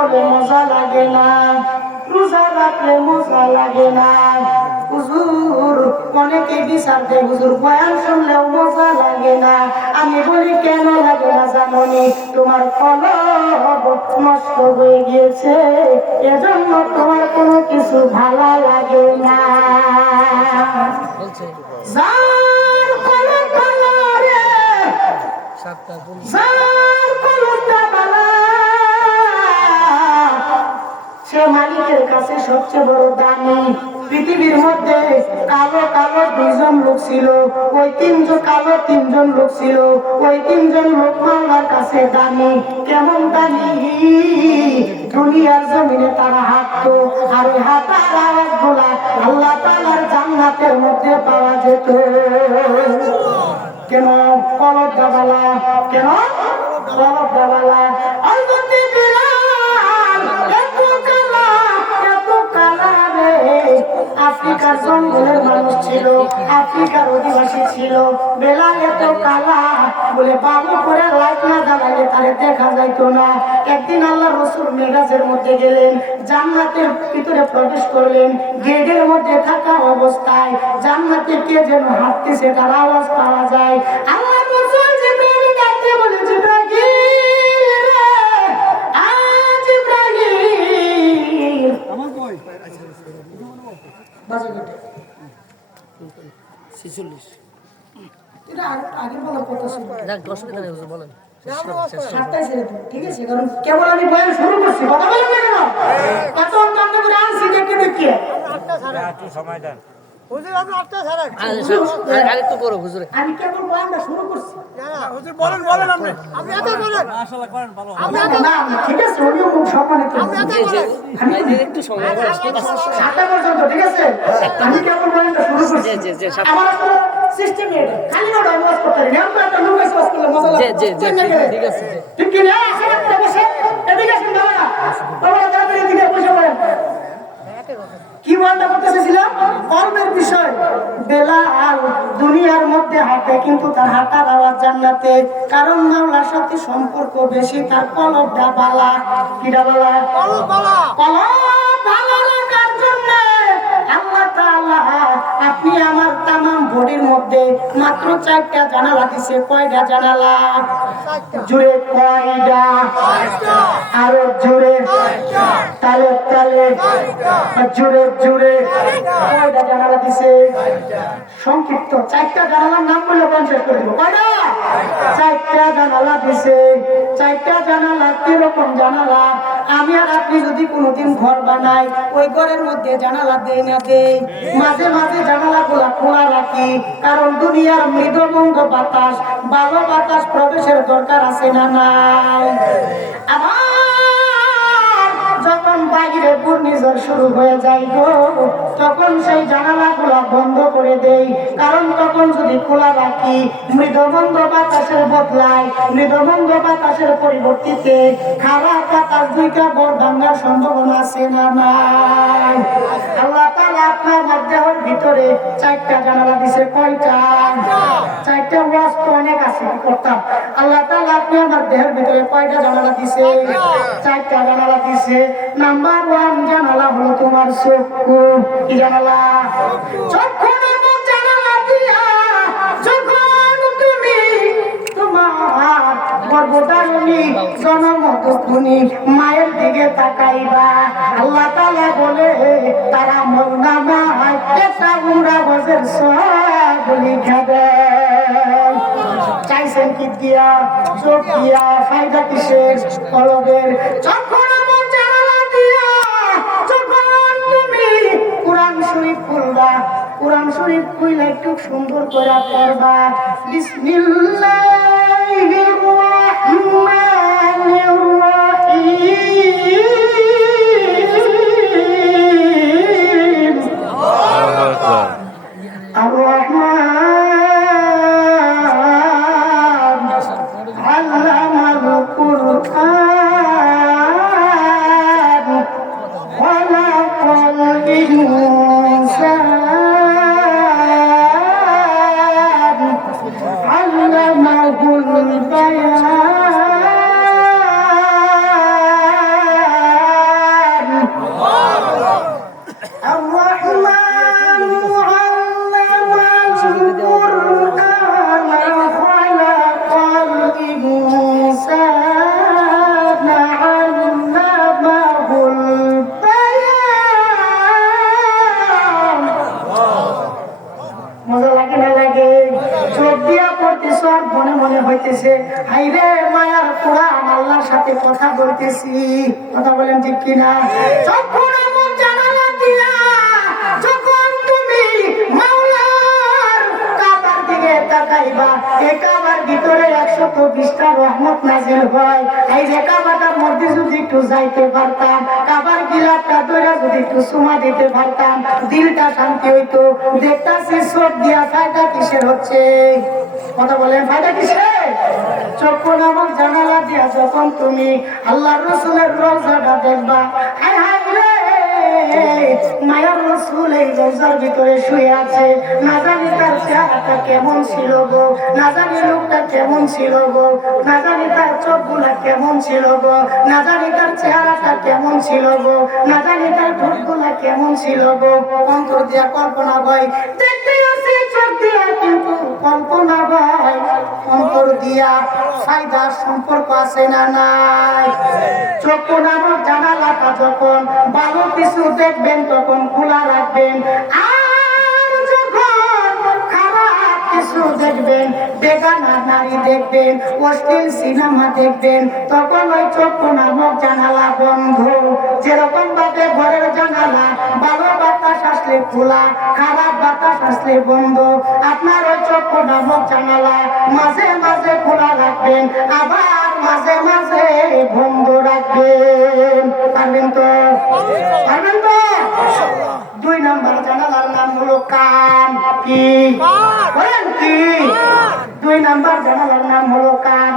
করলে মজা লাগে না, রোজা রাখলে মজা লাগে না। হুজুর অনেকে বিচার দেয়, হুজুর বয়ান শুনলেও মজা লাগে না। আমি বলি কেন লাগে না জানোনি? তোমার কলব নষ্ট হয়ে গিয়েছে, এজন্য তোমার কোনো কিছু ভালো লাগে না। যার কলব ভালো রে, যার কলবটা ভালো, সে মালিকের কাছে সবচেয়ে বড় দামি। পৃথিবীর মধ্যে কালো কালো দুইজন লোক ছিল, ওই তিনজন লোক ছিল, ওই তিনজন লোক মাওলার কাছে দামি। কেমন দামি? দুনিয়ার জমিনে তারা হাঁটতো, আর ওই হাঁটার আওয়াজ গুলা আল্লাহ তাআলার জান্নাতের মধ্যে পাওয়া যেত। কেন? কলব দাবালা। কেন? কলব দাবালা। আফ্রিকার জঙ্গলের মানুষ ছিল, আফ্রিকার অধিবাসী ছিল। বেলাল এত কালা বলে বাবু করে লাইট না জ্বালালে তারে দেখা যাইতো না। একদিন আল্লাহ রাসূল মেরাজের মধ্যে গেলেন, জান্নাতের ভিতরে প্রবেশ করলেন। গেটের মধ্যে থাকা অবস্থায় জান্নাতে কে যেন হাঁটতেছে, তার আওয়াজ পাওয়া যায়। আল্লাহ রাসূল জিবরাইলকে ডাকতে বলে, জিবরাইল আজ ইব্রাহিম আমার কই বাজে গেটে 46 এটা আগে বলা কথা ছিল। যাক অসুবিধা নেই, বলেন। ঠিক আছে, কারণ কেবল আমি বয়ান শুরু করছি, কথা বলেন না কেন? কত অন্তত করে আনছি দেখে দেখে একটু সময় দেন হুজুর। আমি আটটা ছাড়া আরে তো বড় হুজুর, আমি কেবল বয়ানটা শুরু করছি। না হুজুর বলেন বলেন, আপনি এত বলেন, মাশাআল্লাহ করেন ভালো। আমি এত না, ঠিক আছে, উনিও খুব সম্মানিত। আমি এত বলেন, আমি একটু সময় দেন 7টা পর্যন্ত, ঠিক আছে? আমি কেবল বয়ানটা শুরু করছি। জি জি জি, আমার সিস্টেম এটা খালি না ডাউনলোড করতে না, আমরা একটা লোক এসে করলে মজা লাগে। জি জি ঠিক আছে, ঠিক কি না? আসলে একটা বসে এদিকে আসুন বাবা, বাবা তাড়াতাড়ি এদিকে বসে পড়েন। কি বলতে করতেছিলাম? কলবের বিষয়। বেলাল দুনিয়ার মধ্যে হাঁটে, কিন্তু তার হাঁটার আওয়াজ জান্নাতে। কারণ মাওলার সাথে সম্পর্ক বেশি, তার কলবটা বালা। কিটা বালা? কলব বালা। কলব ভালো রাখার জন্য আল্লাহ তাআলা আপনি আমার তামাম বডির মধ্যে মাত্র 4টা জানালা দিয়েছে। কয়টা জানালা? জুড়ে কয়টা? আরো জুড়ে, তালে তালে, জুড়ে জুড়ে কয়টা জানালা দিছে? সংক্ষিপ্ত 4টা জানালার নাম বলে শেষ করে দিব। কয়টা? 4টা জানালা দিছে। 4টা জানালা কিরকম জানালা? আমি আর আপনি যদি কোনোদিন ঘর বানাই, ওই ঘরের মধ্যে জানালা দেই না দেই, মাঝে মাঝে জানালা গুলা খোলা রাখি, কারণ দুনিয়ার মৃদুমন্দ বাতাস, ভালো বাতাস প্রবেশের দরকার আছে না নাই? আবার যখন বাইরে ঘূর্ণিঝড় শুরু হয়ে যায় গো, তখন সেই জানালাগুলো বন্ধ করে দেই, কারণ তখন যদি খোলা রাখি মৃদুমন্দ বাতাসের বদলায়, মৃদুমন্দ বাতাসের পরিবর্তিতে খারাপ বাতাস দুইটা বড় ভাঙার সম্ভাবনা আছে না নাই? আল্লাহ তাআলা আপনার দেহের ভিতরে 4টা জানালা দিছে। কয়টা? 4টা। ওয়াজ তো অনেক আছে, কি করতাম। আল্লাহ তাআলা আপনি আমার দেহের ভিতরে কয়টা জানালা দিছে? 4টা জানালা দিছে। নাম্বার 1 জানালা হলো তোমার চক্ষু। কি জানালা? চক্ষু নামক জানালা দিয়া যখন তুমি তোমার গর্ভধারিণী জনমতক্ষুনি মায়ের দিকে তাকাইবা, আল্লাহ তাআলা বলে তারা মৌনামায় একটা উমরা গজের সওয়াব লিখা দেয়। চাইছেন কি দিয়া? চোখ দিয়া। ফায়দা কিসের? কলবের। যখন আমার জানালা দিয়া যখন তুমি কোরআন শরীফ খুলবা, কোরআন শরীফ খুলে একটু সুন্দর করে পড়বা, বিসমিল্লাহির রাহমানির রাহিম, আর রহমান আল্লামাল কুরআন খালাকাল ইনসান আল্লামাহুল বায়ান পাইতেছি। কথা বলেন ঠিক কিনা? চক্ষু নামক জানালা দিয়া যখন তুমি মাওলার কাবার দিকে তাকাইবা, এই কাবার ভিতরে 120টা রহমত নাজিল হয়। এই যে কাবাটার মধ্যে যদি একটু যাইতে পারতাম, কাবার গিলাফটা ধরে যদি একটু চুমা দিতে পারতাম, দিলটা শান্তি হইতো। দেখতাছি চোখ দিয়া ফায়দা কিসের হচ্ছে? কথা বলেন, ফায়দা কিসের? চক্ষু নামক জানালা দিয়া যখন তুমি আল্লাহর রাসূলের রওজাটা দেখবা, হায় হায় রে, মায়ার রাসূল এই রওজার ভিতরে শুয়ে আছে। না জানি তার চেহারাটা কেমন ছিল গো, না জানি লোকটা কেমন ছিল গো, না জানি তার চোখগুলা কেমন ছিল গো, না জানি তার চেহারাটা কেমন ছিল গো, না জানি তার ঠোঁটগুলা কেমন ছিল গো। অন্তর দিয়া কল্পনা হয়, দেখতে আছে চোখ দিয়া, কিন্তু কল্পনা হয় অন্তর দিয়া। ফায়দার সম্পর্ক আছে না নাই? চক্ষু নামক জানালাটা যখন ভালো কিছু দেখবেন তখন খোলা রাখবেন, আর যখন খারাপ কিছু দেখবেন, বেগানা নারী দেখবেন, অশ্লীল সিনেমা দেখবেন, তখন ওই চক্ষু নামক জানালা বন্ধ। যেরকম ভাবে ঘরের জানালা ভালো বাতাস আসলে খোলা, খারাপ বাতাস আসলে বন্ধ, আপনার ওই চক্ষু নামক জানালা মাঝে মাঝে খোলা রাখবেন, আবার মাঝে মাঝে বন্ধ রাখবেন। পারবেন তো? পারবেন তো? 2 নাম্বার জানালার নাম হলো কান। কি বলেন? কি? 2 নাম্বার জানালার নাম হলো কান।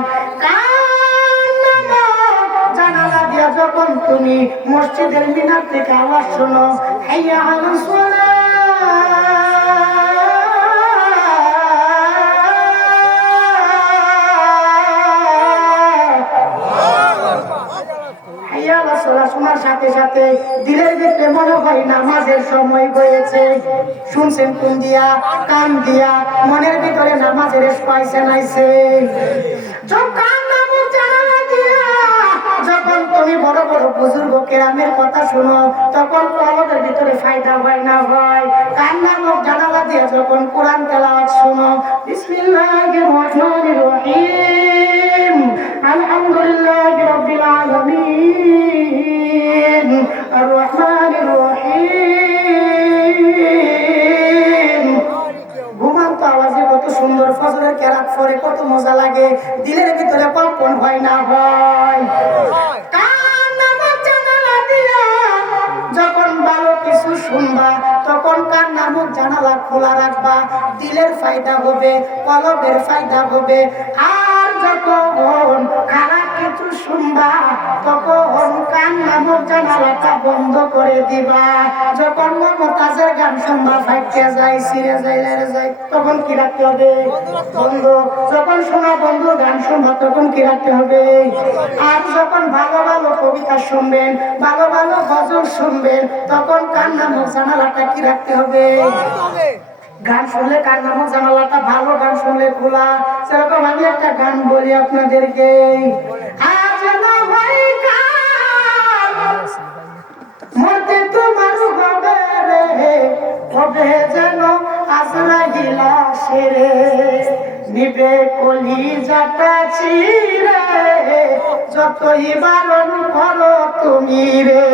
কান নামক জানালা দিয়া যখন তুমি মসজিদের মিনার থেকে আওয়াজ শোনো, হাইয়া আলাস সালাহ, শোনার সাথে সাথে দিলের ভিতরে মনে হয় নামাজের সময় হয়েছে। শুনছেন কোন দিয়া? কান দিয়া। মনের ভিতরে নামাজের পাইছে নাইছে। যখন তুমি বড় বড় বুজুর্গ কেরামের কথা শুনো, তখন কলবের ভিতরে ফায়দা হয় না হয়? কান নামক জানালা দিয়ে যখন কোরআন তেলাওয়াত শুনো, বিসমিল্লাহির রহমানির রহিম, আলহামদুলিল্লাহি রাব্বিল আলামিন, আর রহমানির রহিম। ঘুমান্ত আওয়াজে কত সুন্দর ফজরের কেরাত পড়ে, কত মজা লাগে। দিলের ভিতরে কল্পন হয় না হয়? কান নামক জানালা দিয়া যখন ভালো কিছু শুনবা, তখন কান নামক জানালা খোলা রাখবা। দিলের ফায়দা হবে, কলবের ফায়দা হবে। আর যখন খারাপ কিছু শুনবা, তখন কান নামক জানালাটা বন্ধ করে দিবা। যখন মমতাজের গান শুনবা, ফাইটে যায়, ছিঁড়ে যায়, লেড়ে যায়, তখন কি রাখতে হবে? বন্ধ। যখন শোনা বন্ধু গান শুনবা, তখন কি রাখতে হবে? আর যখন ভালো ভালো কবিতা শুনবেন, ভালো ভালো গজল শুনবেন, তখন কান নামক জানালাটা কি রাখতে হবে? গান শুনলে কান নামক জানালাটা, ভালো গান শুনলে খোলা। সেরকম আমি একটা গান বলি আপনাদেরকে, আজ না হয় কাল মরতে তোমার হবে রে, হবে যেন আজরাইল আসে রে, নিবে কলিজাটা ছিঁড়ে, যতই বারণ করো তুমি রে।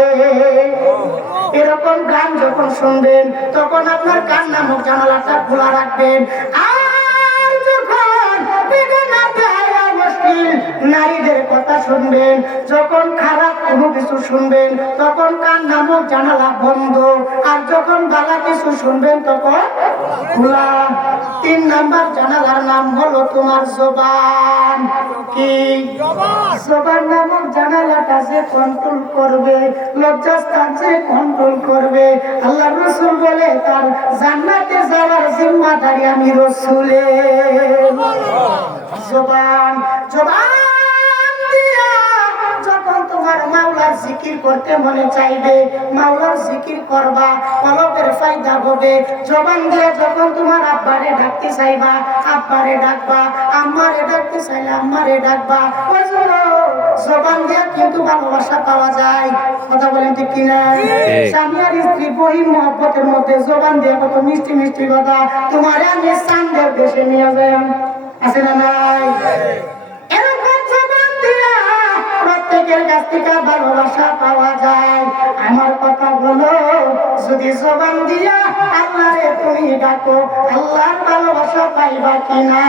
এরকম গান যখন শুনবেন, তখন আপনার কান নামক জানালাটা খোলা রাখবেন। আর যখন বেগানা বেহায়া মুশকিল নারীদের কথা শুনবেন, যখন খারাপ কোনো কিছু শুনবেন, তখন কান নামক জানালা বন্ধ। আর যখন ভালো কিছু শুনবেন, তখন খোলা। 3 নাম্বার জানালার নাম হলো তোমার জবান। কি? জবান নামক জানালাটা যে কন্ট্রোল করবে, লজ্জাস্থান যে কন্ট্রোল করবে, আল্লাহ রাসূল বলে তার জান্নাতে যাওয়ার জিম্মাদারি আমি রাসূলের। জবান, জবান দিয়া যখন তোমার মাওলার জিকির করতে মনে চাইবে, মাওলার জিকির করবা, কলবের ফায়দা হবে। জবান দিয়ে যখন তোমার আব্বারে ডাকতে চাইবা, আব্বারে ডাকবা, আম্মারে ডাকতে চাইলে আম্মারে ডাকবা। ওই জবান দিয়ে কিন্তু ভালোবাসা পাওয়া যায়। কথা বলেন ঠিক কিনা? স্বামী আর স্ত্রী বহির মহব্বতের মধ্যে জবান দিয়ে কত মিষ্টি মিষ্টি কথা। তোমারে আমি চাঁদের দেশে নিয়ে যাই, আছে না নাই? এরকম জবান দিয়া প্রত্যেক মালিকের কাছ থেকে ভালোবাসা পাওয়া যায়। আমার কথা হলো, যদি জবান দিয়া আল্লাহরে তুমি ডাকো, আল্লাহর ভালোবাসা পাইবা কিনা?